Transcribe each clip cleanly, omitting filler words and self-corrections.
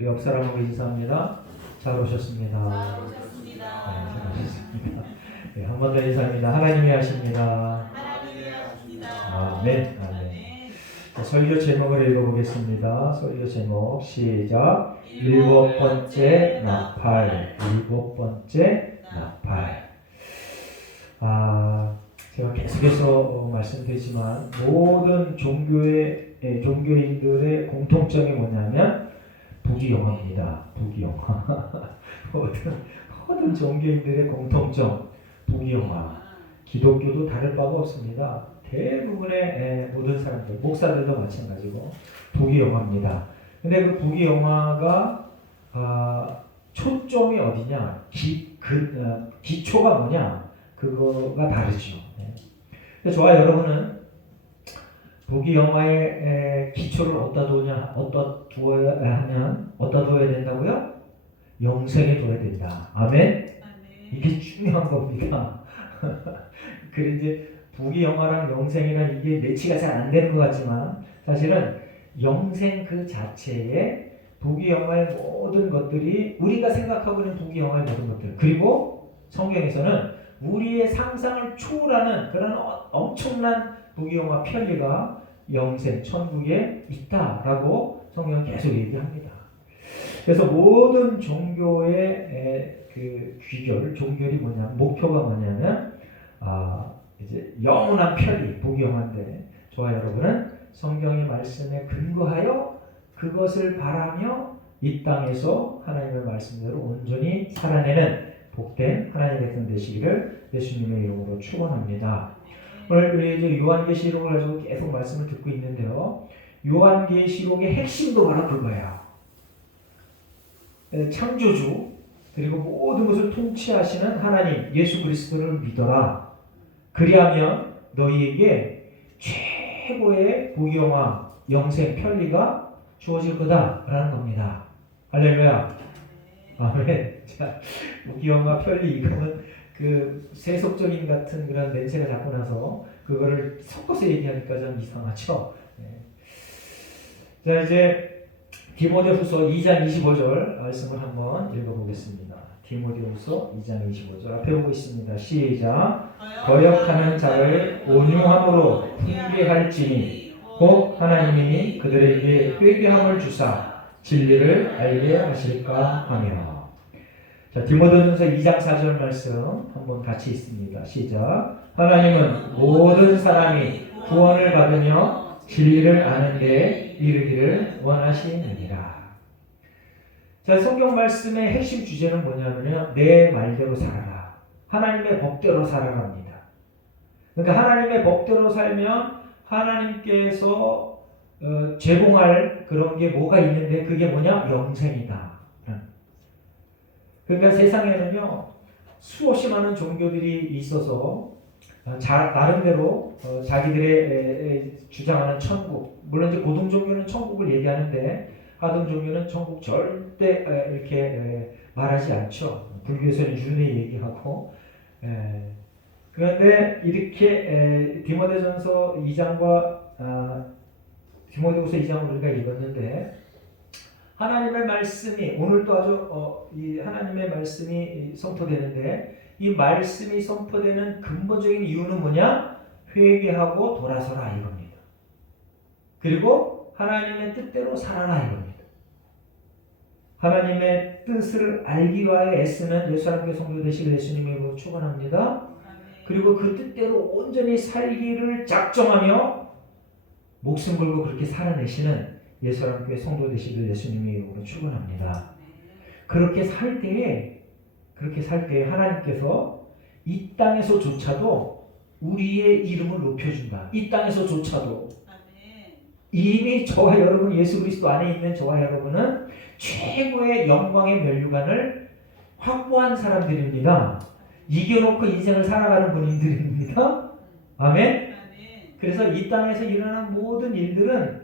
우리 옆 사람하고 인사합니다. 잘 오셨습니다. 잘 오셨습니다. 잘 오셨습니다. 네, 한 번 더 인사합니다. 하나님이 하십니다. 하나님이 하십니다. 아멘. 아멘. 자, 설교 제목을 읽어보겠습니다. 설교 제목 시작. 일곱 번째 나팔. 일곱 번째 나팔. 제가 계속해서 말씀드리지만 모든 종교인들의 공통점이 뭐냐면 부귀영화입니다. 부귀영화. 모든 종교인들의 공통점 부귀영화. 기독교도 다를 바가 없습니다. 대부분의 모든 사람들, 목사들도 마찬가지고 부귀영화입니다. 근데 그 부귀영화가 초점이 어디냐, 기초가 뭐냐, 그거가 다르죠. 네. 저와 여러분은 부귀영화의 기초를 어디다 두어야 된다고요? 영생에 둬야 된다. 아멘? 이게 중요한 겁니다. 그래 이제 부귀영화랑 영생이랑 이게 매치가 잘 안 되는 것 같지만 사실은 영생 그 자체에 부귀영화의 모든 것들이 우리가 생각하고 있는 부귀영화의 모든 것들, 그리고 성경에서는 우리의 상상을 초월하는 그런 엄청난 부귀영화 편리가 영생, 천국에 있다라고 성경은 계속 얘기합니다. 그래서 모든 종교의 그 종교리 목표가 뭐냐면 이제 영원한 편리, 부귀영화인데 저와 여러분은 성경의 말씀에 근거하여 그것을 바라며 이 땅에서 하나님의 말씀대로 온전히 살아내는 복된 하나님의 백성 되시기를 예수님의 이름으로 축원합니다. 오늘 우리 이제 요한계시록을 가지고 계속 말씀을 듣고 있는데요. 요한계시록의 핵심도 바로 그거예요. 창조주 그리고 모든 것을 통치하시는 하나님 예수 그리스도를 믿어라. 그리하면 너희에게 최고의 부귀영화, 영생, 편리가 주어질 거다라는 겁니다. 할렐루야. 아멘. 자, 부귀영화, 편리 이거는 그 세속적인 같은 그런 냄새가 자꾸 나서 그거를 섞어서 얘기하니까 좀 이상하죠. 네. 자, 이제 디모데후서 2장 25절 말씀을 한번 읽어보겠습니다. 디모데후서 2장 25절 앞에 보고 있습니다. 시작. 거역하는 자를 온유함으로 훈계할지니 곧 하나님이 그들에게 회개함을 주사 진리를 알게 하실까 하며. 자, 디모데전서 2장 4절 말씀 한번 같이 있습니다. 시작. 하나님은 모든 사람이 구원을 받으며 진리를 아는 데 이르기를 원하시느니라. 자, 성경 말씀의 핵심 주제는 뭐냐면요, 내 말대로 살아라. 하나님의 법대로 살아갑니다. 그러니까 하나님의 법대로 살면 하나님께서 제공할 그런 게 뭐가 있는데 그게 뭐냐? 영생이다. 그러니까 세상에는요 수없이 많은 종교들이 있어서 나름대로 자기들의 주장하는 천국, 물론 이제 고등 종교는 천국을 얘기하는데 하등 종교는 천국 절대 이렇게 말하지 않죠. 불교에서는 윤회 얘기하고. 그런데 이렇게 디모데전서 2장과 디모데후서 2장을 우리가 읽었는데 하나님의 말씀이 오늘도 아주 이 하나님의 말씀이 선포되는데 이 말씀이 선포되는 근본적인 이유는 뭐냐? 회개하고 돌아서라 이겁니다. 그리고 하나님의 뜻대로 살아라 이겁니다. 하나님의 뜻을 알기 위하여 애쓰는 예수 하나님의 성도 되시길 예수님의 이름으로 축원합니다. 그리고 그 뜻대로 온전히 살기를 작정하며 목숨 걸고 그렇게 살아내시는 예수 하나님의 성도 되시길 예수님의 이름으로 축원합니다. 그렇게 살 때에 하나님께서 이 땅에서조차도 우리의 이름을 높여준다. 이 땅에서조차도 이미 저와 여러분, 예수 그리스도 안에 있는 저와 여러분은 최고의 영광의 면류관을 확보한 사람들입니다. 이겨놓고 인생을 살아가는 분들입니다. 아멘. 그래서 이 땅에서 일어나는 모든 일들은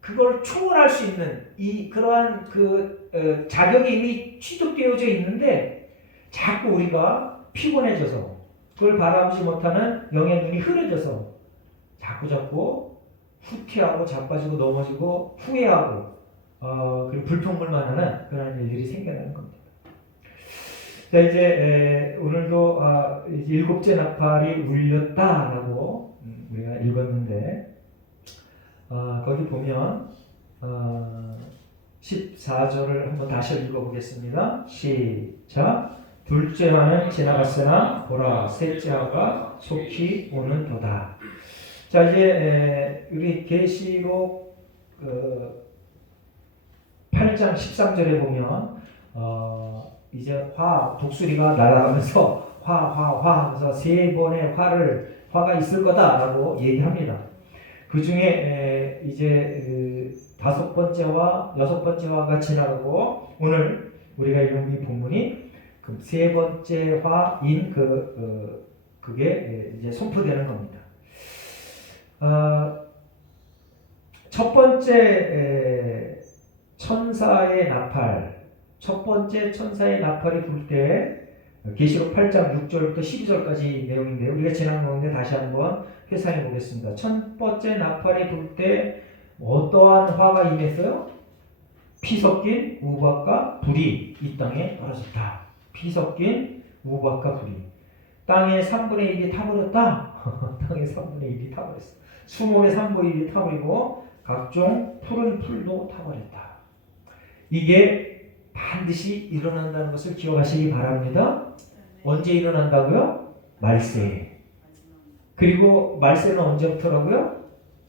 그걸 초월할 수 있는 그러한 자격이 이미 취득되어져 있는데 자꾸 우리가 피곤해져서 그걸 바라보지 못하는 영의 눈이 흐려져서 자꾸 후퇴하고 자빠지고 넘어지고 후회하고 그리고 불평불만 하는 그런 일들이 생겨나는 겁니다. 자, 이제 오늘도 이제 일곱째 나팔이 울렸다라고 우리가 읽었는데 거기 보면 14절을 한번 다시 읽어보겠습니다. 시작. 둘째 화는 지나갔으나 보라 셋째 화가 속히 오는도다. 자, 이제 우리 계시록 8장 13절에 보면 이제 독수리가 날아가면서 화 하면서 세 번의 화가 있을 거다라고 얘기합니다. 그 중에 이제 다섯 번째와 여섯 번째 화가 지나가고 오늘 우리가 읽은 이 본문이 그 세 번째 화인 그게 이제 선포되는 겁니다. 첫 번째 천사의 나팔, 첫 번째 천사의 나팔이 불 때 계시록 8장 6절부터 12절까지 내용인데요. 우리가 지난 가운데 다시 한번 회상해 보겠습니다. 첫 번째 나팔이 불 때 어떠한 화가 임했어요? 피 섞인 우박과 불이 이 땅에 떨어졌다. 피 섞인 우박과 불이. 땅의 3분의 1이 타버렸다. 땅의 3분의 1이 타버렸어. 수몰의 3분의 1이 타버리고 각종 푸른 풀도 타버렸다. 이게 반드시 일어난다는 것을 기억하시기 바랍니다. 언제 일어난다고요? 말세. 그리고 말세는 언제부터라고요?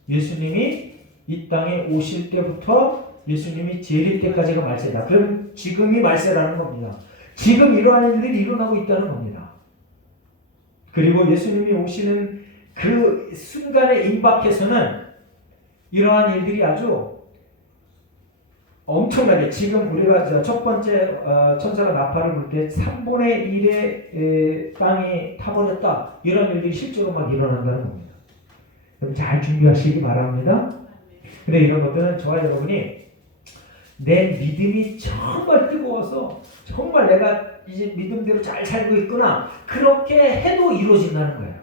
예수님이 이 땅에 오실 때부터 예수님이 재림 때까지가 말세다. 그럼 지금이 말세라는 겁니다. 지금 이러한 일들이 일어나고 있다는 겁니다. 그리고 예수님이 오시는 그 순간에 임박해서는 이러한 일들이 아주 엄청나게 지금 우리가 첫 번째 천사가 나팔을 불 때 3분의 1의 땅이 타버렸다. 이런 일들이 실제로 막 일어난다는 겁니다. 그럼 잘 준비하시기 바랍니다. 근데 이런 것들은 저와 여러분이 내 믿음이 정말 뜨거워서 정말 내가 이제 믿음대로 잘 살고 있구나. 그렇게 해도 이루어진다는 거예요.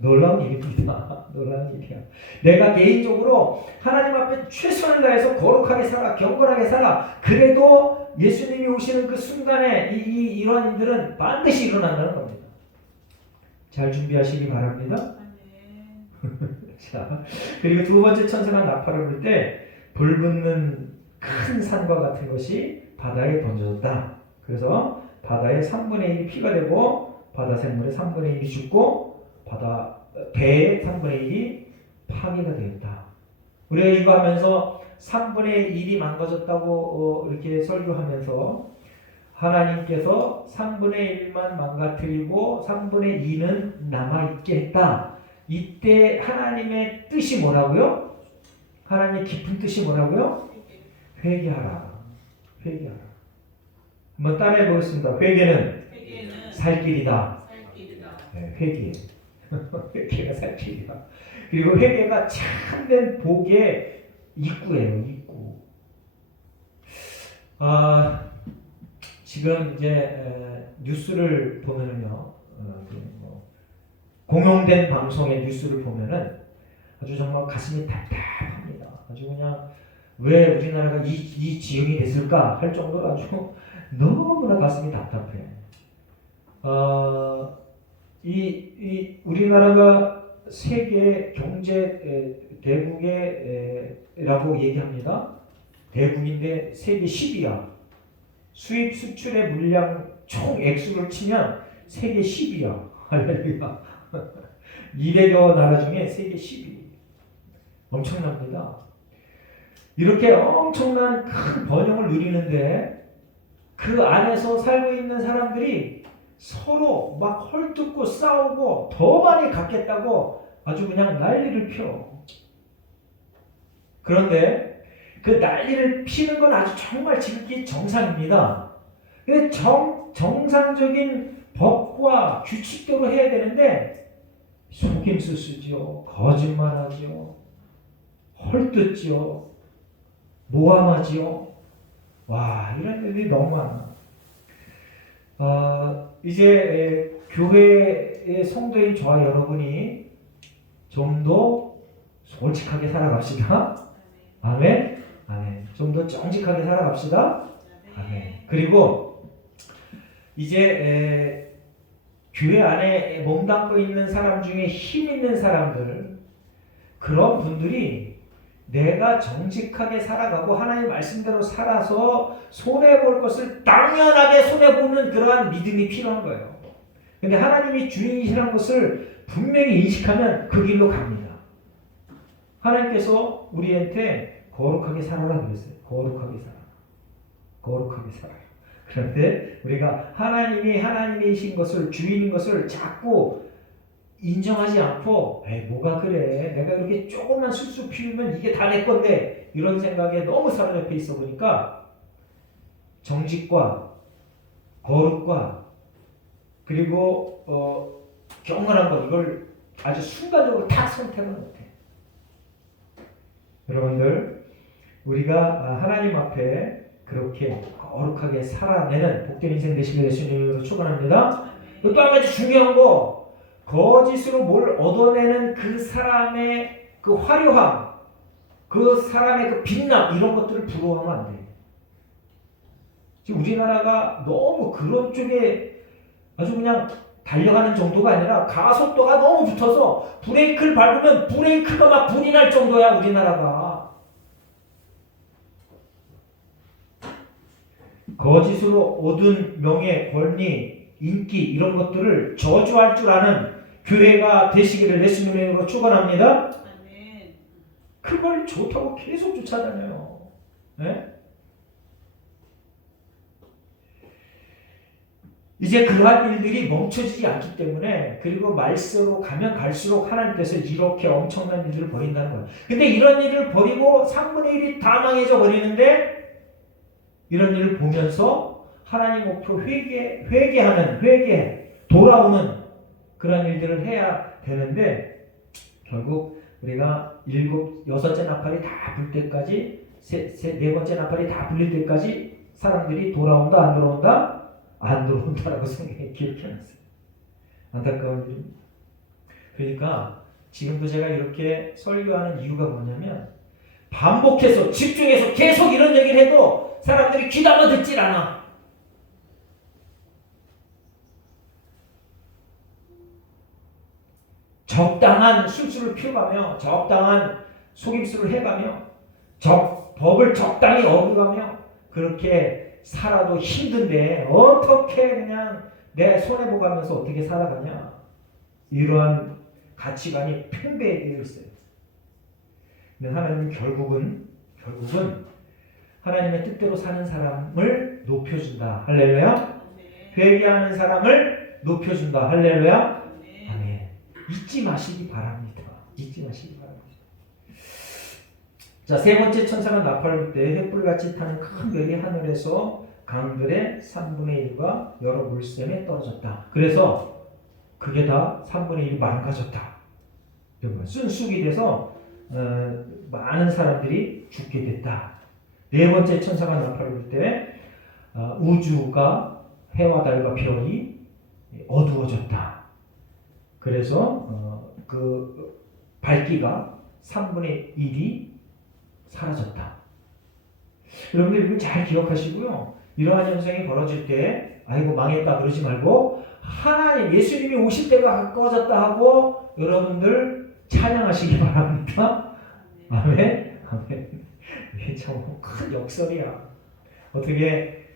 놀라운 일입니다. 놀라운 일이야. 내가 개인적으로 하나님 앞에 최선을 다해서 거룩하게 살아, 경건하게 살아. 그래도 예수님이 오시는 그 순간에 이러한 일들은 반드시 일어난다는 겁니다. 잘 준비하시기 바랍니다. 자, 그리고 두 번째 천사가 나팔을 불 때 불붙는 큰 산과 같은 것이 바다에 던져졌다. 그래서 바다의 3분의 1이 피가 되고 바다 생물의 3분의 1이 죽고 배의 3분의 1이 파괴가 되었다. 우리가 이거 하면서 3분의 1이 망가졌다고 이렇게 설교하면서 하나님께서 3분의 1만 망가뜨리고 3분의 2는 남아있게 했다. 이때 하나님의 뜻이 뭐라고요? 하나님의 깊은 뜻이 뭐라고요? 회개하라. 회개하라. 한번 따라해 보겠습니다. 회개는 살 길이다. 네, 회개. 회개가 살 길이다. 그리고 회개가 참된 복의 입구예요. 입구. 지금 이제 뉴스를 보면은요, 공용된 방송의 뉴스를 보면은 아주 정말 가슴이 답답합니다. 아주 그냥 왜 우리나라가 이 지형이 됐을까 할 정도로 아주 너무나 가슴이 답답해. 우리나라가 세계 경제 대국이라고 얘기합니다. 대국인데 세계 10위야. 수입 수출의 물량 총 액수를 치면 세계 10위야. 할렐루야. 200여 나라 중에 세계 10위. 엄청납니다. 이렇게 엄청난 큰 번영을 누리는데 그 안에서 살고 있는 사람들이 서로 막 헐뜯고 싸우고 더 많이 갖겠다고 아주 그냥 난리를 펴. 그런데 그 난리를 피는 건 아주 정말 지극히 정상입니다. 근데 정상적인 법과 규칙대로 해야 되는데 속임수 쓰지요. 거짓말하지요. 헐뜯지요. 모함하지요. 와, 이런 일들이 너무 많아. 이제 교회의 성도인 저와 여러분이 좀 더 솔직하게 살아갑시다. 아멘. 좀 더 정직하게 살아갑시다. 아멘. 그리고 이제 교회 안에 몸담고 있는 사람 중에 힘 있는 사람들, 그런 분들이 내가 정직하게 살아가고 하나님 말씀대로 살아서 손해볼 것을 당연하게 손해보는 그러한 믿음이 필요한 거예요. 근데 하나님이 주인이시라는 것을 분명히 인식하면 그 길로 갑니다. 하나님께서 우리한테 거룩하게 살아라 그랬어요. 거룩하게 살아. 거룩하게 살아. 그런데 우리가 하나님이신 것을, 주인인 것을 자꾸 인정하지 않고, 뭐가 그래, 내가 이렇게 조금만 술술 피우면 이게 다 내 건데, 이런 생각에 너무 사로잡혀 있어 보니까 정직과 거룩과 그리고 경건한 것, 이걸 아주 순간적으로 다 선택을 못해. 여러분들, 우리가 하나님 앞에 그렇게 거룩하게 살아내는 복된 인생 되시길 예수님으로 축원합니다. 또 한 가지 중요한 거, 거짓으로 뭘 얻어내는 그 사람의 그 화려함, 그 사람의 그 빛남, 이런 것들을 부러워하면 안 돼. 지금 우리나라가 너무 그런 쪽에 아주 그냥 달려가는 정도가 아니라 가속도가 너무 붙어서 브레이크를 밟으면 브레이크가 막 불이 날 정도야, 우리나라가. 거짓으로 얻은 명예, 권리, 인기, 이런 것들을 저주할 줄 아는 교회가 되시기를 예수님의 이름으로 축원합니다. 그걸 좋다고 계속 쫓아다녀요. 네? 이제 그러한 일들이 멈춰지지 않기 때문에, 그리고 말세로 가면 갈수록 하나님께서 이렇게 엄청난 일들을 벌인다는 거예요. 근데 이런 일을 벌이고 3분의 1이 다 망해져 버리는데, 이런 일을 보면서 하나님 목표 회개, 돌아오는 그런 일들을 해야 되는데, 결국 우리가 여섯째 나팔이 다 불 때까지, 네 번째 나팔이 다 불릴 때까지 사람들이 돌아온다, 안 돌아온다? 안 들어온다라고 성경에 기록해놨어요. 안타까운 일입니다. 그러니까 지금도 제가 이렇게 설교하는 이유가 뭐냐면, 반복해서 집중해서 계속 이런 얘기를 해도 사람들이 귀담아 듣질 않아. 적당한 술수를 피워가며, 적당한 속임수를 해가며, 법을 적당히 어기가며 그렇게 살아도 힘든데 어떻게 그냥 내 손해보가면서 어떻게 살아가냐, 이러한 가치관이 팽배되어 있어요. 근데 하나님은 결국은 하나님의 뜻대로 사는 사람을 높여준다. 할렐루야. 회개하는 사람을 높여준다. 할렐루야. 아멘. 잊지 마시기 바랍니다. 잊지 마시기 바랍니다. 자, 세 번째 천사가 나팔을 불 때 횃불같이 타는 큰 별이 하늘에서 강들의 3분의 1과 여러 물샘에 떨어졌다. 그래서 그게 다 3분의 1이 망가졌다. 순수기 돼서 많은 사람들이 죽게 됐다. 네 번째 천사가 나팔을 불 때 우주가, 해와 달과 별이 어두워졌다. 그래서 그 밝기가 3분의 1이 사라졌다. 여러분들 이걸 잘 기억하시고요. 이러한 현상이 벌어질 때 아이고 망했다 그러지 말고, 하나님, 예수님이 오실 때가 가까워졌다 하고 여러분들 찬양하시기 바랍니다. 아멘. 아멘. 이게 참 큰 역설이야. 어떻게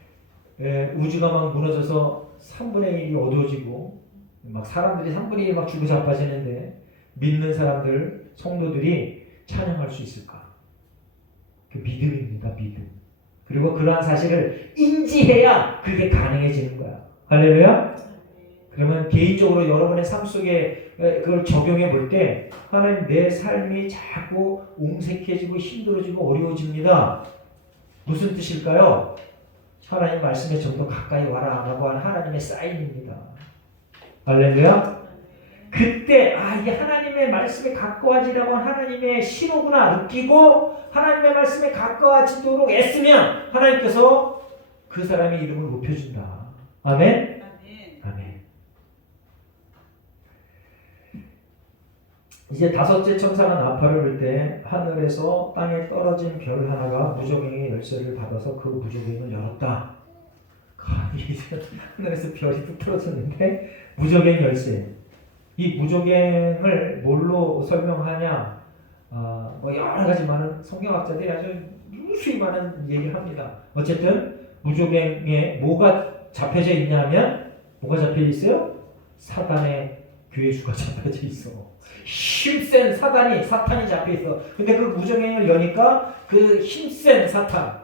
우주가 막 무너져서 3분의 1이 어두워지고 막 사람들이 3분의 1 막 죽고 자빠지는데 믿는 사람들, 성도들이 찬양할 수 있을까? 그 믿음입니다. 믿음. 그리고 그러한 사실을 인지해야 그게 가능해지는 거야. 할렐루야. 그러면 개인적으로 여러분의 삶 속에 그걸 적용해 볼 때 하나님, 내 삶이 자꾸 옹색해지고 힘들어지고 어려워집니다. 무슨 뜻일까요? 하나님 말씀에 좀 더 가까이 와라 라고 하는 하나님의 사인입니다. 할렐루야. 그때 이게 하나님의 말씀에 가까워지라고 하나님의 신호구나 느끼고 하나님의 말씀에 가까워지도록 애쓰면 하나님께서 그 사람의 이름을 높여준다. 아멘? 아멘. 이제 다섯째 천사가 나팔을 불 때 하늘에서 땅에 떨어진 별 하나가 무저갱에 열쇠를 받아서 그 무적행을 열었다. 이제 하늘에서 별이 뚝 떨어졌는데 무적행 열쇠. 이 무적행을 뭘로 설명하냐? 뭐 여러 가지 많은 성경학자들이 아주 무수히 많은 얘기를 합니다. 어쨌든 무적행에 뭐가 잡혀져 있냐면 뭐가 잡혀 있어요? 사단의 괴수가 잡혀져 있어. 힘센 사탄이 잡혀 있어. 근데 그 무적행을 여니까 그 힘센 사탄,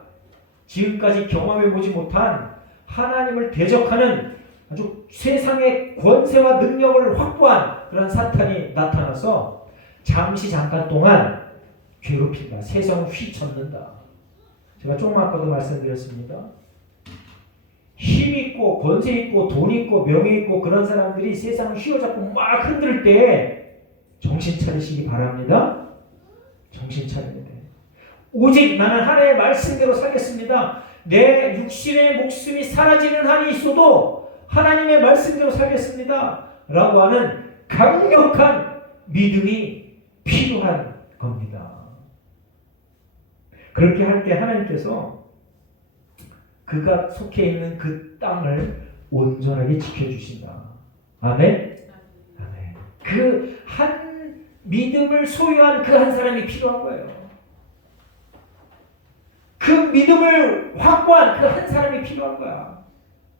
지금까지 경험해 보지 못한 하나님을 대적하는 아주 세상의 권세와 능력을 확보한 그런 사탄이 나타나서 잠깐 동안 괴롭힌다. 세상을 휘젓는다. 제가 조금 아까도 말씀드렸습니다. 힘 있고 권세 있고 돈 있고 명예 있고 그런 사람들이 세상을 휘어잡고 막 흔들 때 정신 차리시기 바랍니다. 정신 차려야 돼. 오직 나는 하나님의 말씀대로 살겠습니다. 내 육신의 목숨이 사라지는 한이 있어도 하나님의 말씀대로 살겠습니다. 라고 하는 강력한 믿음이 필요한 겁니다. 그렇게 할 때 하나님께서 그가 속해 있는 그 땅을 온전하게 지켜주신다. 아멘? 아멘. 그 한 믿음을 소유한 그 한 사람이 필요한 거예요. 그 믿음을 확보한 그 한 사람이 필요한 거야.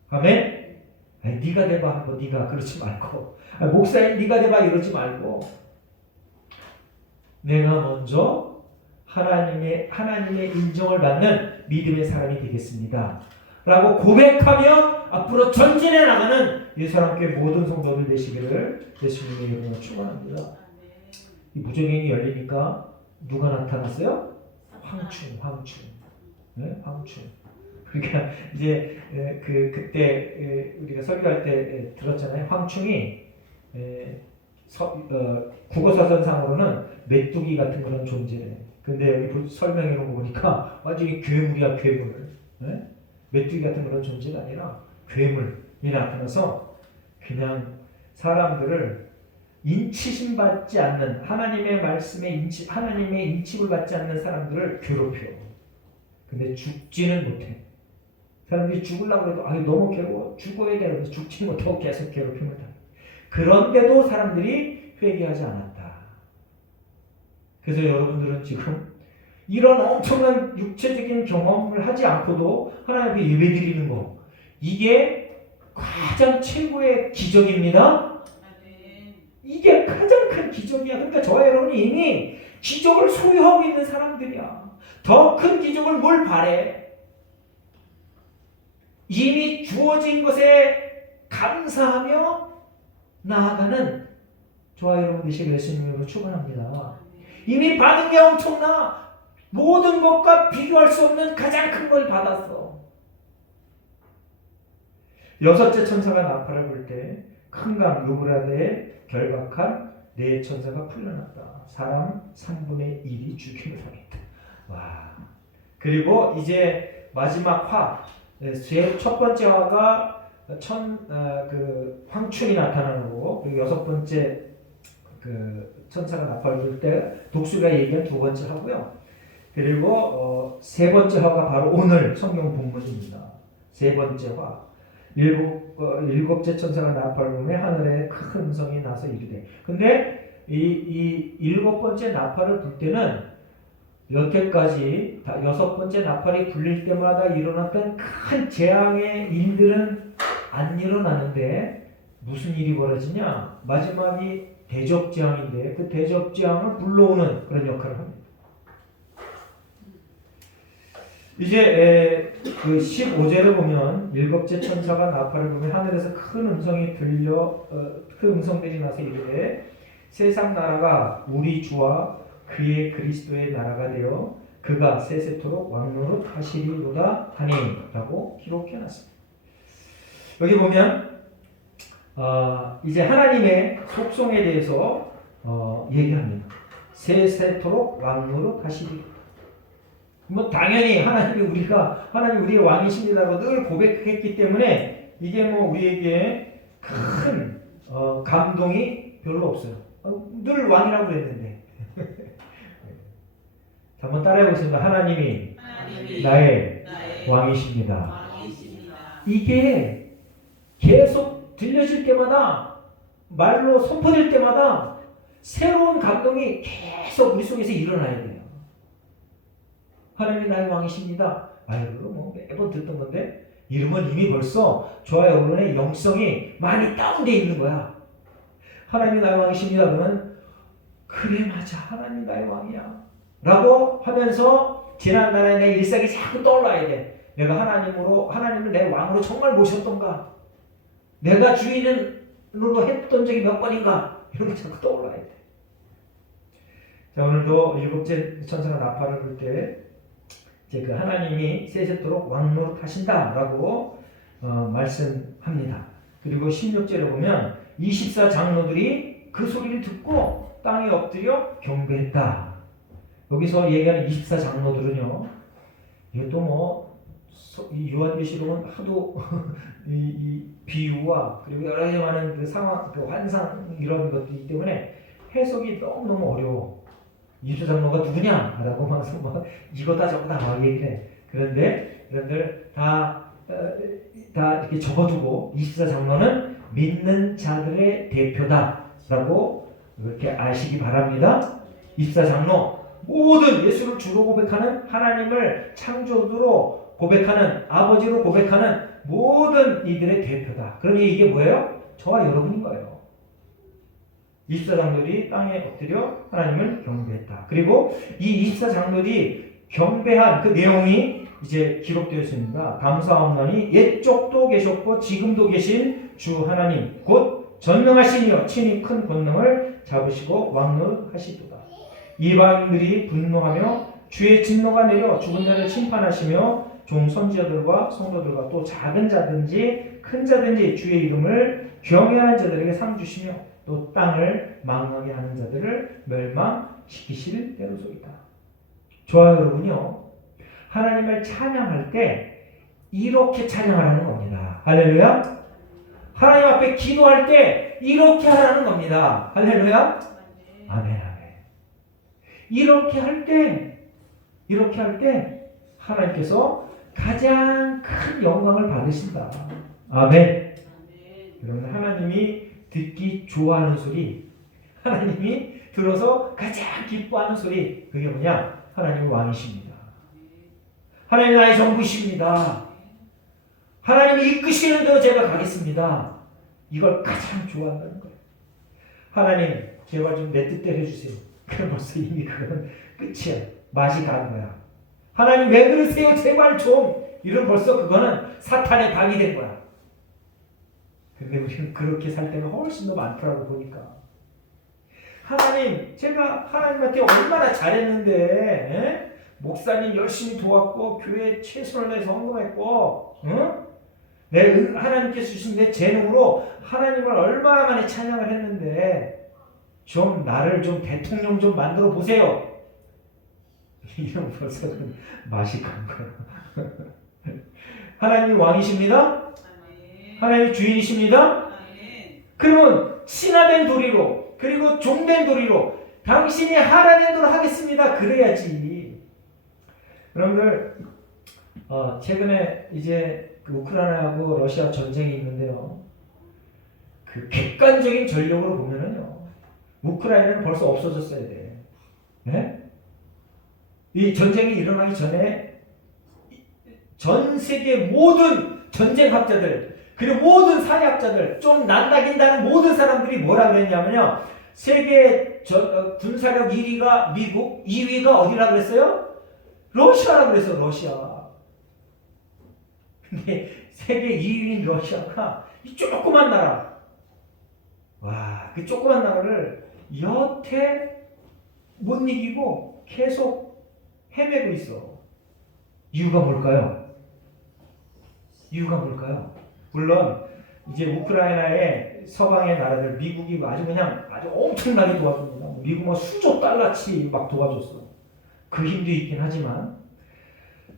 아멘? 아니, 네가 돼봐 한번 네가 그러지 말고 목사님 네가 돼봐 이러지 말고 내가 먼저 하나님의 인정을 받는 믿음의 사람이 되겠습니다. 라고 고백하며 앞으로 전진해 나가는 예수님께 모든 성도들 되시기를 예수님의 이름으로 축원합니다. 이 무적행이 열리니까 누가 나타났어요? 황충. 네? 황충. 그러니까 이제 그때 우리가 설교할 때 들었잖아요. 황충이 국어사전상으로는 메뚜기 같은 그런 존재래. 근데 여기 설명해 놓은 거 보니까 완전히 괴물이야, 괴물. 네? 메뚜기 같은 그런 존재가 아니라 괴물이 나타나서 그냥 사람들을 인치심 받지 않는 하나님의 말씀에 하나님의 인침을 받지 않는 사람들을 괴롭혀. 근데 죽지는 못해. 사람들이 죽으려고 해도 너무 괴로워. 죽어야 되는데 죽지 못하고 계속 괴롭힘을 당해. 그런데도 사람들이 회개하지 않았다. 그래서 여러분들은 지금 이런 엄청난 육체적인 경험을 하지 않고도 하나님 앞에 예배드리는 거, 이게 가장 최고의 기적입니다. 이게 가장 큰 기적이야. 그러니까 저와 여러분이 이미 기적을 소유하고 있는 사람들이야. 더 큰 기적을 뭘 바래? 이미 주어진 것에 감사하며 나아가는 저와 여러분 되시길 예수님으로 축원합니다. 이미 받은 게 엄청나. 모든 것과 비교할 수 없는 가장 큰 걸 받았어. 여섯째 천사가 나팔을 불 때 큰 강 유브라데에 결박한 네 천사가 풀려났다. 사람 3분의 1이 죽임을 당했다. 와. 그리고 이제 마지막 화, 첫 번째 화가 황충이 나타나는 거고, 그리고 여섯 번째 천사가 나팔을 불 때 독수리가 얘기한 두 번째 하고요. 그리고 세 번째 화가 바로 오늘 성경 본문입니다. 세 번째 화. 일곱째 천사가 나팔을 불매 하늘에 큰 음성이 나서 이르되. 근데 이 일곱 번째 나팔을 불 때는 여태까지 여섯 번째 나팔이 불릴 때마다 일어났던 큰 재앙의 일들은 안 일어나는데 무슨 일이 벌어지냐? 마지막이 대접재앙인데 그 대접재앙을 불러오는 그런 역할을 합니다. 이제 그 15절에 보면 일곱째 천사가 나팔을 불며 하늘에서 큰 음성이 들려 큰 음성들이 나서 이르되 세상 나라가 우리 주와 그의 그리스도의 나라가 되어 그가 세세토록 왕노릇 하시리로다 하니 라고 기록해놨습니다. 여기 보면 이제 하나님의 속성에 대해서 얘기합니다. 세세토록 왕노릇 하시리. 뭐 당연히 하나님 우리의 왕이십니다라고 늘 고백했기 때문에 이게 뭐 우리에게 큰 감동이 별로 없어요. 늘 왕이라고 그랬는데. 한번 따라해 보겠습니다. 하나님이 하나님이 나의 나의 왕이십니다. 왕이십니다. 이게 계속 들려질 때마다, 말로 선포될 때마다 새로운 감동이 계속 우리 속에서 일어나야 돼요. 하나님이 나의 왕이십니다. 아유, 뭐 매번 듣던 건데, 이러면 이미 벌써 저와 여러분의 영성이 많이 다운되어 있는 거야. 하나님이 나의 왕이십니다. 그러면 그래, 맞아, 하나님이 나의 왕이야 라고 하면서 지난날의 내 일상이 자꾸 떠올라야 돼. 내가 하나님을 내 왕으로 정말 모셨던가, 내가 주인으로 했던 적이 몇 번인가, 이런 게 자꾸 떠올라야 돼. 자, 오늘도 일곱째 천사가 나팔을 불 때 이제 그 하나님이 세세토록 왕노릇 하신다라고 말씀합니다. 그리고 16절에 보면 24장로들이 그 소리를 듣고 땅에 엎드려 경배했다. 여기서 얘기하는 24장로들은요, 이것도 뭐 이 요한계시록은 하도 이 비유와 그리고 여러 가지 많은 그 상황, 그 환상 이런 것들이기 때문에 해석이 너무너무 어려워. 24장로가 누구냐? 라고 막 이거다 저거다 막 얘기를 해. 그런데 여러분들 다 이렇게 적어두고 24장로는 믿는 자들의 대표다라고 이렇게 아시기 바랍니다. 24장로, 모든 예수를 주로 고백하는, 하나님을 창조주로 고백하는, 아버지로 고백하는 모든 이들의 대표다. 그러니 이게 뭐예요? 저와 여러분인 거예요. 24장로들이 땅에 엎드려 하나님을 경배했다. 그리고 이 24장로들이 경배한 그 내용이 이제 기록되어 있습니다. 감사옵나니 옛적도 계셨고 지금도 계신 주 하나님 곧 전능하시니여 친히 큰 권능을 잡으시고 왕노릇하시도다. 이방인들이 분노하며 주의 진노가 내려 죽은 자를 심판하시며 종 선지자들과 성도들과 또 작은 자든지 큰 자든지 주의 이름을 경외하는 자들에게 상 주시며 또 땅을 망하게 하는 자들을 멸망시키실 때로소이다. 저와 여러분요, 하나님을 찬양할 때 이렇게 찬양을 하는 겁니다. 할렐루야. 하나님 앞에 기도할 때 이렇게 하라는 겁니다. 할렐루야. 아멘, 아멘. 이렇게 할 때 하나님께서 가장 큰 영광을 받으신다. 아멘. 여러분, 하나님이 듣기 좋아하는 소리, 하나님이 들어서 가장 기뻐하는 소리, 그게 뭐냐? 하나님은 왕이십니다. 하나님 나의 전부이십니다. 하나님이 이끄시는 대로 제가 가겠습니다. 이걸 가장 좋아한다는 거예요. 하나님, 제발 좀 내 뜻대로 해주세요. 그럼 벌써 이미 그건 끝이야. 맛이 간 거야. 하나님 왜 그러세요? 제발 좀. 이런 벌써 그거는 사탄의 방이 된 거야. 근데 우리는 그렇게 살 때가 훨씬 더 많더라고 보니까. 하나님, 제가 하나님한테 얼마나 잘했는데, 에? 목사님 열심히 도왔고 교회에 최선을 내서 헌금했고, 응? 하나님께서 주신 내 재능으로 하나님을 얼마나 많이 찬양을 했는데 좀 나를 좀 대통령 좀 만들어 보세요. 이런 벌써 맛이 간 거야. 하나님 왕이십니다. 하나님 주인이십니다. 그러면 신하된 도리로, 그리고 종된 도리로 당신이 하라는 대로 하겠습니다. 그래야지. 여러분들, 최근에 이제 그 우크라이나하고 러시아 전쟁이 있는데요. 그 객관적인 전력으로 보면은요, 우크라이나는 벌써 없어졌어야 돼. 네? 이 전쟁이 일어나기 전에 전 세계 모든 전쟁학자들, 그리고 모든 사회학자들, 좀 낯나긴다는 모든 사람들이 뭐라 그랬냐면요, 세계 군사력 1위가 미국, 2위가 어디라 그랬어요? 러시아라 그랬어. 러시아. 근데 세계 2위인 러시아가 이 조그만 나라, 와, 그 조그만 나라를 여태 못 이기고 계속 헤매고 있어. 이유가 뭘까요? 이유가 뭘까요? 물론 이제 우크라이나의 서방의 나라들, 미국이 아주 엄청나게 도와줍니다. 미국 뭐 수조 달러치 막 도와줬어. 그 힘도 있긴 하지만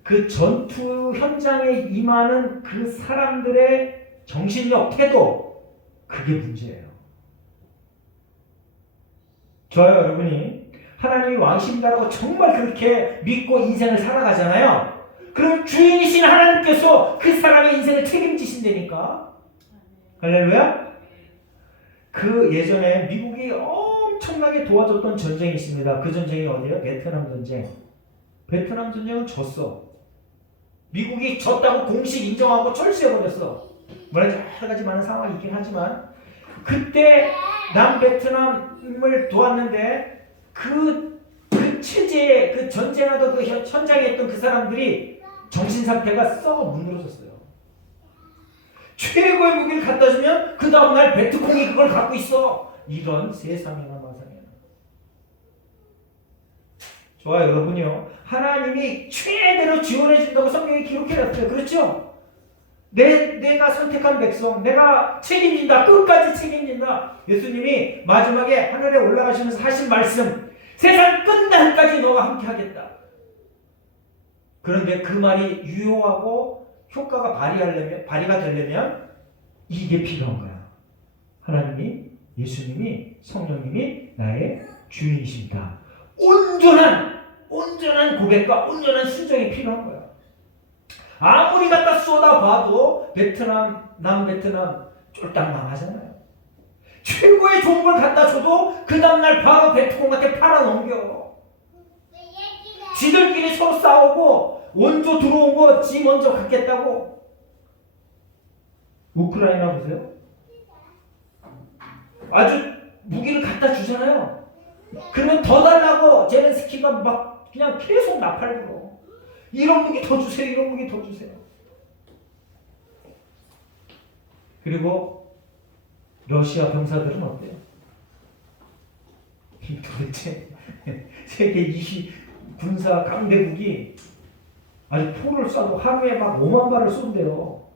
그 전투 현장에 임하는 그 사람들의 정신력, 태도, 그게 문제예요. 저와 여러분이 하나님이 왕이십니다라고 정말 그렇게 믿고 인생을 살아가잖아요. 그럼 주인이신 하나님께서 그 사람의 인생을 책임지신다니까. 할렐루야. 그 예전에 미국이 엄청나게 도와줬던 전쟁이 있습니다. 그 전쟁이 어디예요? 베트남 전쟁. 베트남 전쟁은 졌어. 미국이 졌다고 공식 인정하고 철수해버렸어. 물론 여러 가지 많은 상황이 있긴 하지만 그때 남베트남을 도왔는데 그 체제에 그 전쟁하던 그 현장에 있던 그 사람들이 정신 상태가 썩어 무너졌어요. 최고의 무기를 갖다 주면 그 다음날 베트콩이 그걸 갖고 있어. 이런 세상에나 마상에나. 좋아요, 여러분요. 하나님이 최대로 지원해 준다고 성경에 기록해놨어요. 그렇죠? 내가 선택한 백성, 내가 책임진다. 끝까지 책임진다. 예수님이 마지막에 하늘에 올라가시면서 하신 말씀, 세상 끝날까지 너와 함께 하겠다. 그런데 그 말이 유효하고 효과가 발휘가 되려면 이게 필요한 거야. 하나님이, 예수님이, 성령님이 나의 주인이십니다. 온전한 고백과 온전한 순종이 필요한 거야. 아무리 갖다 쏟아봐도 남베트남 쫄딱망하잖아요. 최고의 좋은 걸 갖다 줘도 그 다음날 바로 베트콩한테 팔아넘겨. 지들끼리 서로 싸우고 원조 들어온 거 지 먼저 갖겠다고. 우크라이나 보세요. 아주 무기를 갖다 주잖아요. 그러면 더 달라고 제렌스키가 막 그냥 계속 나팔 불어. 이런 무기 더 주세요. 이런 무기 더 주세요. 그리고 러시아 병사들은 어때요? 도대체 세계 20 군사 강대국이 아주 포를 쏴도 하루에 막 5만 발을 쏜대요.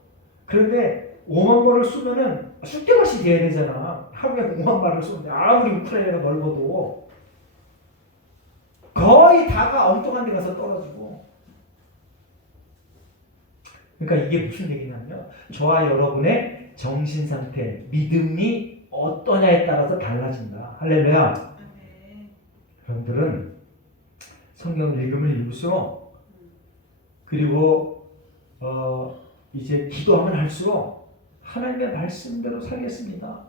그런데 5만 발을 쏘면은 쑥대밭이 돼야 되잖아. 하루에 5만 발을 쏘는데 아무리 우크라이나가 넓어도 거의 다가 엉뚱한 데 가서 떨어지고. 그러니까 이게 무슨 얘기냐면요. 저와 여러분의 정신 상태, 믿음이 어떠냐에 따라서 달라진다. 할렐루야. 여러분들은 성경을 읽을수록 그리고 이제 기도하면 할수록 하나님의 말씀대로 살겠습니다.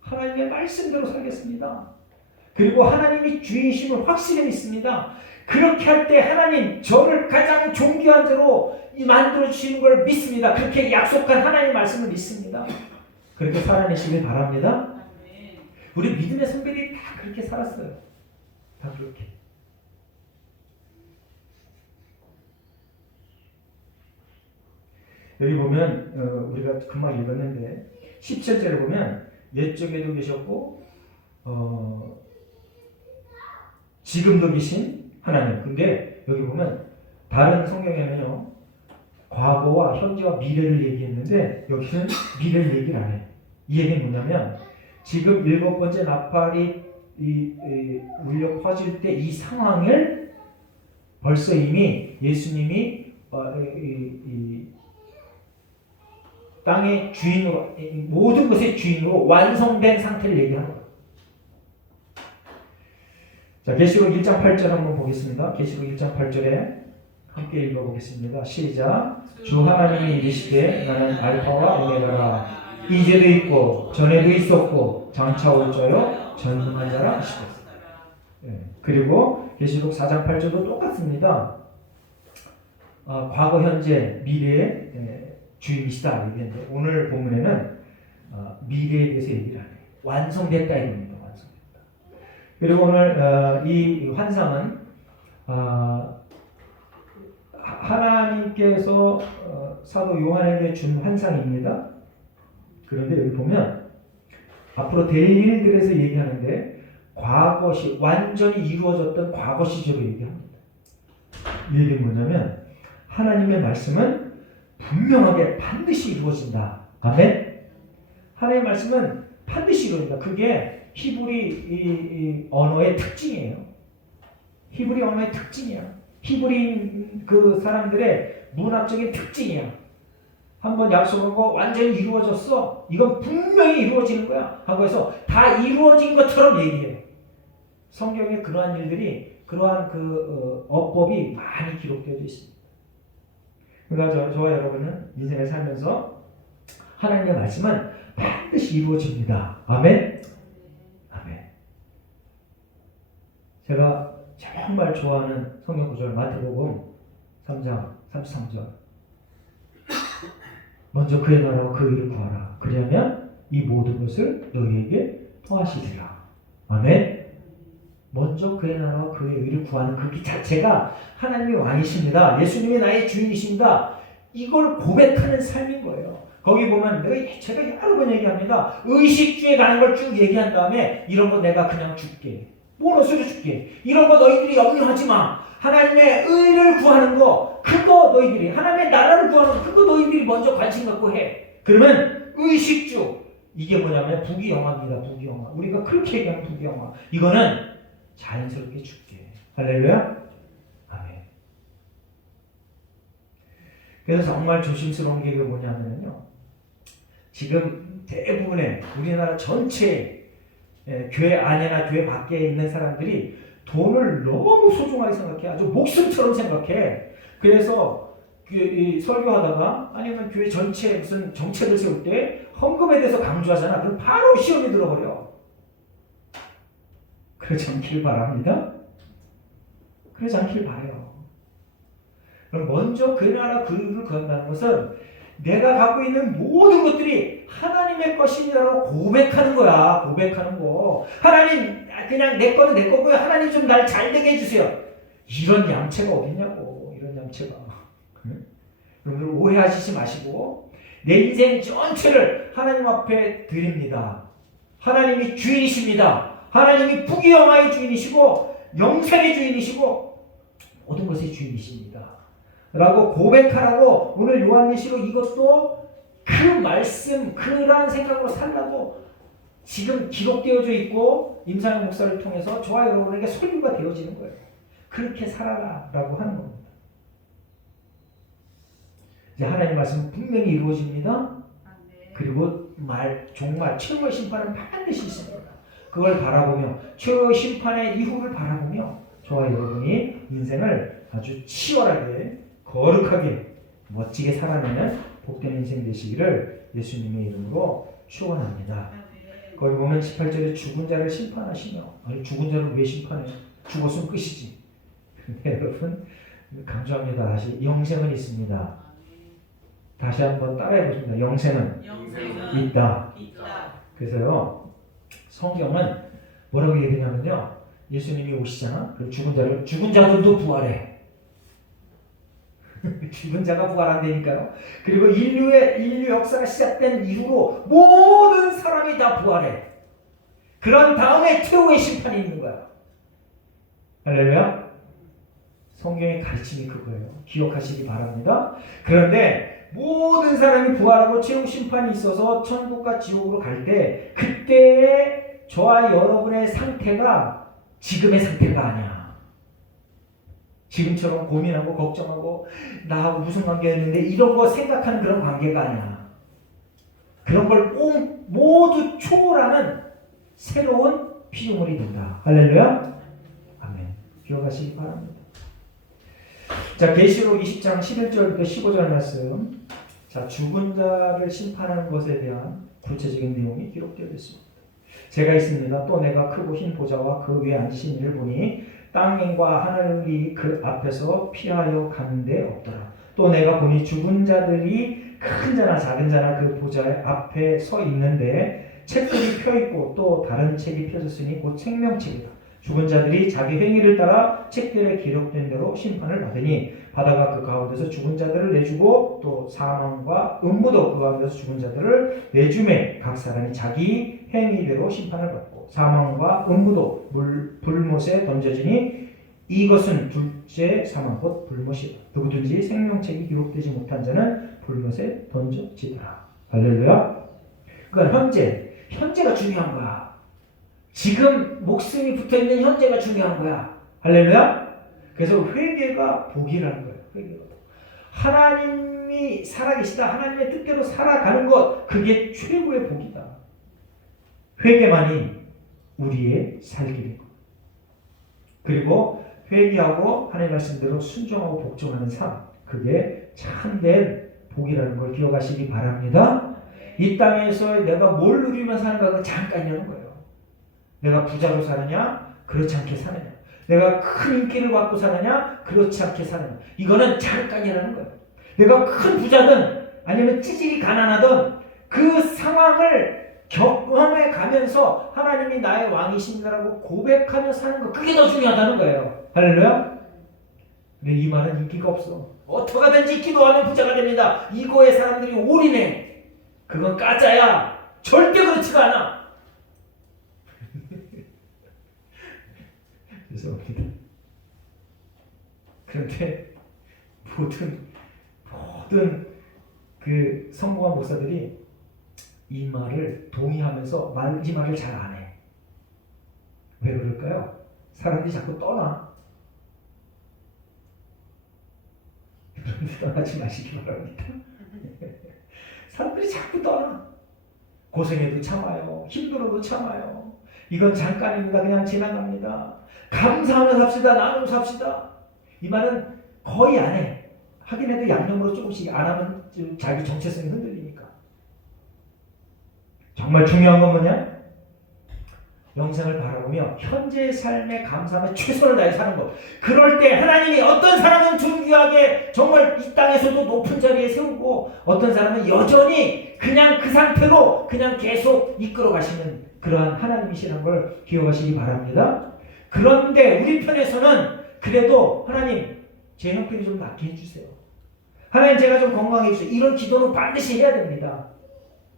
하나님의 말씀대로 살겠습니다. 그리고 하나님이 주인이심을 확실히 믿습니다. 그렇게 할 때 하나님 저를 가장 존귀한 자로 만들어 주시는 걸 믿습니다. 그렇게 약속한 하나님의 말씀을 믿습니다. 그렇게 살아내시길 바랍니다. 우리 믿음의 선배들이 다 그렇게 살았어요. 다 그렇게. 여기 보면 우리가 금방 읽었는데 17절에 보면 옛적에도 계셨고 지금도 계신 하나님. 근데 여기 보면 다른 성경에는요 과거와 현재와 미래를 얘기했는데 여기서는 미래를 얘기를 안 해. 이 얘기는 뭐냐면 지금 7번째 나팔이 울려 퍼질 때 이 상황을 벌써 이미 예수님이 땅의 주인으로, 모든 것의 주인으로 완성된 상태를 얘기하는 거예요. 자, 계시록 1장 8절 한번 보겠습니다. 계시록 1장 8절에 함께 읽어보겠습니다. 시작. 주 하나님이 이르시되 나는 알파와 오메가라, 이제도 있고 전에도 있었고 장차 올 자요 전능한 자라 하시고. 그리고 계시록 4장 8절도 똑같습니다. 과거, 현재, 미래의 주인이시다 얘기했는데 오늘 본문에는 미래에 대해서 얘기를 하네요. 완성됐다 이겁니다. 완성됐다. 그리고 오늘 이 환상은 하나님께서 사도 요한에게 준 환상입니다. 그런데 여기 보면 앞으로 될 일들에서 얘기하는데 과거시 완전히 이루어졌던 과거 시절을 얘기합니다. 이 얘기는 뭐냐면 하나님의 말씀은 분명하게 반드시 이루어진다. 아멘. 하나님의 말씀은 반드시 이루어진다. 그게 히브리 이 언어의 특징이에요. 히브리 언어의 특징이야. 히브리 그 사람들의 문학적인 특징이야. 한번 약속한 거 완전히 이루어졌어. 이건 분명히 이루어지는 거야. 하고 해서 다 이루어진 것처럼 얘기해. 성경에 그러한 일들이, 그러한 어법이 많이 기록되어 있습니다. 그러니까 저와 여러분은 인생을 살면서 하나님의 말씀은 반드시 이루어집니다. 아멘. 아멘. 제가 정말 좋아하는 성경 구절 마태복음 3장 33절. 먼저 그의 나라와 그 일을 구하라. 그러면 이 모든 것을 너희에게 더하시리라. 아멘. 먼저 그의 나라와 그의 의를 구하는 그 자체가 하나님의 왕이십니다. 예수님이 나의 주인이십니다. 이걸 고백하는 삶인 거예요. 거기 보면 제가 여러 번 얘기합니다. 의식주에 가는 걸 쭉 얘기한 다음에 이런 거 내가 그냥 줄게. 보너스를 줄게. 이런 거 너희들이 염려하지 마. 하나님의 의를 구하는 거 그거 너희들이 하나님의 나라를 구하는 거 그거 너희들이 먼저 관심 갖고 해. 그러면 의식주 이게 뭐냐면 부귀영화입니다. 부귀영화. 우리가 그렇게 얘기하는 부귀영화. 이거는 자연스럽게 줄게. 할렐루야. 아멘. 그래서 정말 조심스러운 게 뭐냐면요. 지금 대부분의 우리나라 전체 교회 안에나 교회 밖에 있는 사람들이 돈을 너무 소중하게 생각해. 아주 목숨처럼 생각해. 그래서 설교하다가 아니면 교회 전체 무슨 정책을 세울 때 헌금에 대해서 강조하잖아. 그럼 바로 시험이 들어버려. 그러지 않길 바랍니다. 그러지 않길 바라요. 그럼 먼저 그 나라 그 일을 구한다는 것은 내가 갖고 있는 모든 것들이 하나님의 것이라고 고백하는 거야. 고백하는 거. 하나님 그냥 내 거는 내 거고요. 하나님 좀 날 잘되게 해주세요. 이런 얌체가 어딨냐고. 이런 얌체가. 여러분들 오해하시지 마시고 내 인생 전체를 하나님 앞에 드립니다. 하나님이 주인이십니다. 하나님이 부귀영화의 주인이시고 영생의 주인이시고 모든 것의 주인이십니다. 라고 고백하라고 오늘 요한계시록 이것도 그 말씀 그러한 생각으로 살라고 지금 기록되어져 있고 임상현 목사를 통해서 저와 여러분에게 설교가 되어지는 거예요. 그렇게 살아라 라고 하는 겁니다. 이제 하나님 말씀은 분명히 이루어집니다. 그리고 정말 최후의 심판은 반드시 있습니다. 그걸 바라보며 최후의 심판의 이후를 바라보며 저와 여러분이 인생을 아주 치열하게 거룩하게 멋지게 살아내는 복된 인생 되시기를 예수님의 이름으로 축원합니다. 거기 보면 18절에 죽은 자를 심판하시며 아니 죽은 자를 왜 심판해? 죽었으면 끝이지. 여러분 강조합니다. 다시 영생은 있습니다. 다시 한번 따라해 보십니다. 영생은 있다. 그래서요 성경은 뭐라고 얘기하냐면요 예수님이 오시잖아. 그리고 죽은 자들도 부활해. 죽은 자가 부활한다니까요. 그리고 인류 역사가 시작된 이후로 모든 사람이 다 부활해. 그런 다음에 최후의 심판이 있는 거야. 할렐루야. 성경의 가르침이 그거예요. 기억하시기 바랍니다. 그런데 모든 사람이 부활하고 최후 심판이 있어서 천국과 지옥으로 갈 때 그때의 저와 여러분의 상태가 지금의 상태가 아니야. 지금처럼 고민하고 걱정하고 나하고 무슨 관계였는데 이런 거 생각하는 그런 관계가 아니야. 그런 걸 모두 초월하는 새로운 피조물이 된다. 할렐루야. 아멘. 기억하시기 바랍니다. 자, 계시록 20장 11절부터 15절 말씀. 자, 죽은 자를 심판하는 것에 대한 구체적인 내용이 기록되어 있습니다. 제가 있습니다. 또 내가 크고 흰 보좌와 그 위에 앉으신 이를 보니 땅과 하늘이 그 앞에서 피하여 가는 데 없더라. 또 내가 보니 죽은 자들이 큰 자나 작은 자나 그 보좌 앞에 서 있는데 책들이 펴있고 또 다른 책이 펴졌으니 곧 생명책이다. 죽은 자들이 자기 행위를 따라 책들에 기록된 대로 심판을 받으니 바다가 그 가운데서 죽은 자들을 내주고 또 사망과 음부도 그 가운데서 죽은 자들을 내주매 각 사람이 자기 행위대로 심판을 받고 사망과 음부도 불못에 던져지니 이것은 둘째 사망 곧 불못이다. 누구든지 생명책이 기록되지 못한 자는 불못에 던져지더라. 할렐루야. 그러니까 현재가 중요한 거야. 지금 목숨이 붙어있는 현재가 중요한 거야. 할렐루야. 그래서 회개가 복이라는 거예요. 회개가. 하나님이 살아계시다. 하나님의 뜻대로 살아가는 것 그게 최고의 복이다. 회개만이 우리의 살 길인 것. 그리고 회개하고 하나님 말씀대로 순종하고 복종하는 삶 그게 참된 복이라는 걸 기억하시기 바랍니다. 이 땅에서 내가 뭘 누리며 사는가 그 잠깐이라는 거예요. 내가 부자로 사느냐? 그렇지 않게 사느냐? 내가 큰 인기를 받고 사느냐? 그렇지 않게 사느냐? 이거는 잠깐이라는 거예요. 내가 큰 부자든 아니면 찌질이 가난하든 그 상황을 경험해 가면서 하나님이 나의 왕이십니다라고 고백하며 사는 거, 그게 더 중요하다는 거예요. 할렐루야? 근데 이 말은 인기가 없어. 어떻게든지 기도하면 부자가 됩니다. 이거에 사람들이 올인해. 그건 가짜야. 절대 그렇지가 않아. 죄송합니다. 그런데 모든 그 성공한 목사들이 이 말을 동의하면서 이 말을 잘 안 해. 왜 그럴까요? 사람들이 자꾸 떠나. 떠나지 마시기 바랍니다. 사람들이 자꾸 떠나. 고생해도 참아요. 힘들어도 참아요. 이건 잠깐입니다. 그냥 지나갑니다. 감사하며 삽시다. 나누며 삽시다. 이 말은 거의 안 해. 하긴 해도 양념으로 조금씩 안 하면 자기 정체성이 흔들리니까. 정말 중요한 건 뭐냐? 영생을 바라보며 현재의 삶에 감사하며 최선을 다해 사는 것. 그럴 때 하나님이 어떤 사람은 존귀하게 정말 이 땅에서도 높은 자리에 세우고 어떤 사람은 여전히 그냥 그 상태로 그냥 계속 이끌어 가시는 그러한 하나님이시라는 걸 기억하시기 바랍니다. 그런데 우리 편에서는 그래도 하나님 제 형편이 좀 낫게 해주세요. 하나님 제가 좀 건강해 주세요. 이런 기도는 반드시 해야 됩니다.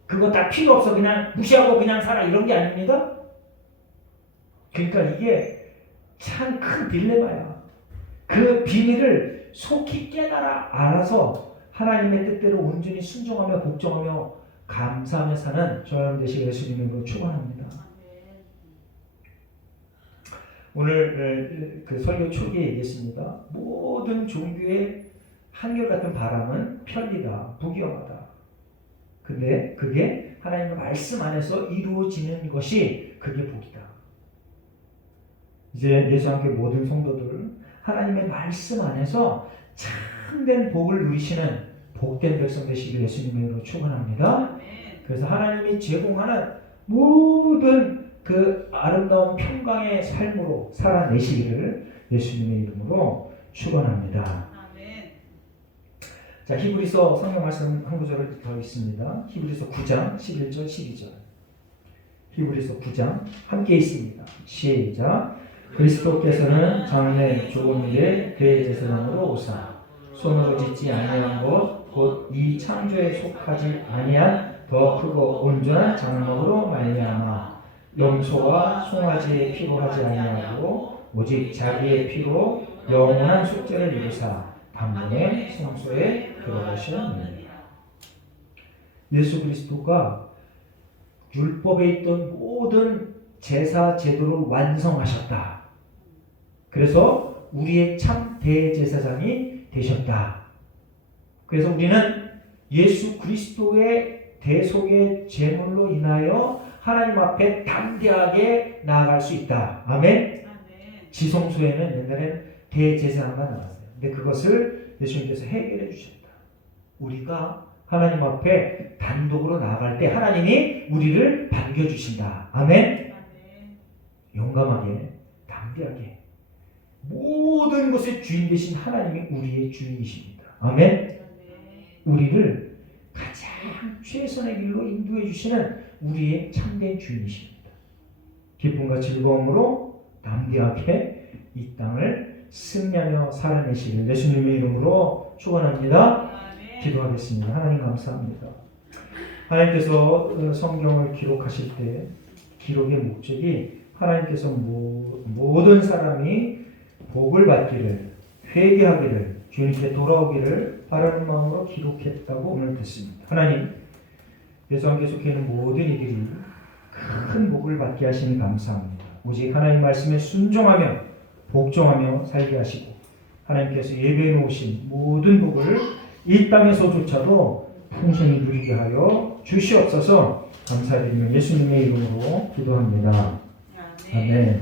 그거 다 필요 없어. 그냥 무시하고 그냥 살아. 이런 게 아닙니다. 그러니까 이게 참 큰 딜레마야. 그 비밀을 속히 깨달아 알아서 하나님의 뜻대로 온전히 순종하며 복종하며 감사하며 사는 저와 여러분 되시길 예수님의 이름으로 축원합니다. 오늘 그 설교 초기에 얘기했습니다. 모든 종교의 한결같은 바람은 편리다, 부귀영하다. 근데 그게 하나님의 말씀 안에서 이루어지는 것이 그게 복이다. 이제 예수와 함께 모든 성도들 하나님의 말씀 안에서 참된 복을 누리시는 복된 백성 되시길 예수님의 이름으로 축원합니다. 그래서 하나님이 제공하는 모든 그 아름다운 평강의 삶으로 살아내시기를 예수님의 이름으로 축원합니다. 자, 히브리서 성경 말씀 한 구절을 더 있습니다. 히브리서 9장 11절 12절. 히브리서 9장 함께 있습니다. 시작. 그리스도께서는 장래 조금 일에 대제사장으로 오사 손으로 짓지 아니한 것 곧 이 창조에 속하지 아니한 더 크고 온전한 장막으로 말미암아 염소와 송아지의 피로 하지 아니하고 오직 자기의 피로 영원한 속죄를 이루사 단번에 성소에 들어가셨느니라. 예수 그리스도가 율법에 있던 모든 제사 제도를 완성하셨다. 그래서 우리의 참 대제사장이 되셨다. 그래서 우리는 예수 그리스도의 대속의 제물로 인하여 하나님 앞에 담대하게 나아갈 수 있다. 아멘. 지성소에는 옛날에는 대제사장만 나왔어요. 근데 그것을 예수님께서 해결해 주셨다. 우리가 하나님 앞에 단독으로 나아갈 때 하나님이 우리를 반겨주신다. 아멘. 용감하게 담대하게 모든 것의 주인 되신 하나님이 우리의 주인이십니다. 아멘. 우리를 가장 최선의 길로 인도해 주시는 우리의 참된 주인이십니다. 기쁨과 즐거움으로 담대하게 이 땅을 승리하며 살아내시길 예수님의 이름으로 축원합니다. 기도하겠습니다. 하나님 감사합니다. 하나님께서 성경을 기록하실 때 기록의 목적이 하나님께서 모든 사람이 복을 받기를 회개하기를 주님께 돌아오기를 바라는 마음으로 기록했다고 오늘 듣습니다. 하나님, 예수와 함께 속해 있는 모든 이들이 큰 복을 받게 하시니 감사합니다. 오직 하나님 말씀에 순종하며 복종하며 살게 하시고 하나님께서 예배해 놓으신 모든 복을 이 땅에서조차도 풍성히 누리게 하여 주시옵소서. 감사드리며 예수님의 이름으로 기도합니다. 아멘.